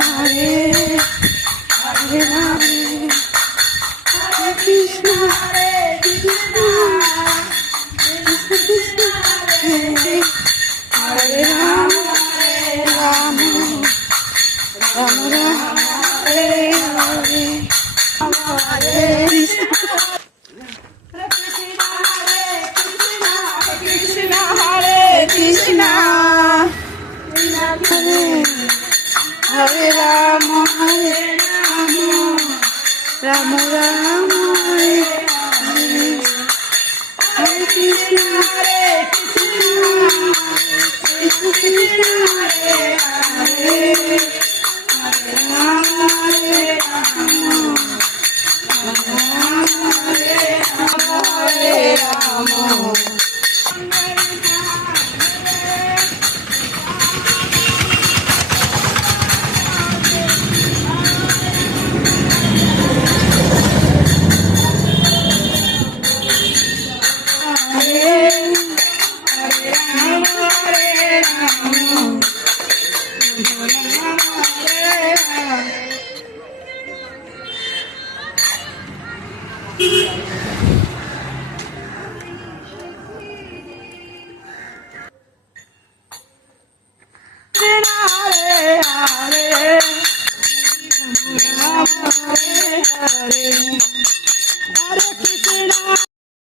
Hare Hare Rama Hare Krishna Hare Krishna Krishna Hare Hare Rama Rama Rama Hare Hare Hare Krishna Krishna Hare Krishna Hare Rama Rama Rama Hare Hare Hare Krishna Hare Krishna Krishna Hare Hare Hare Rama Hare Rama Hare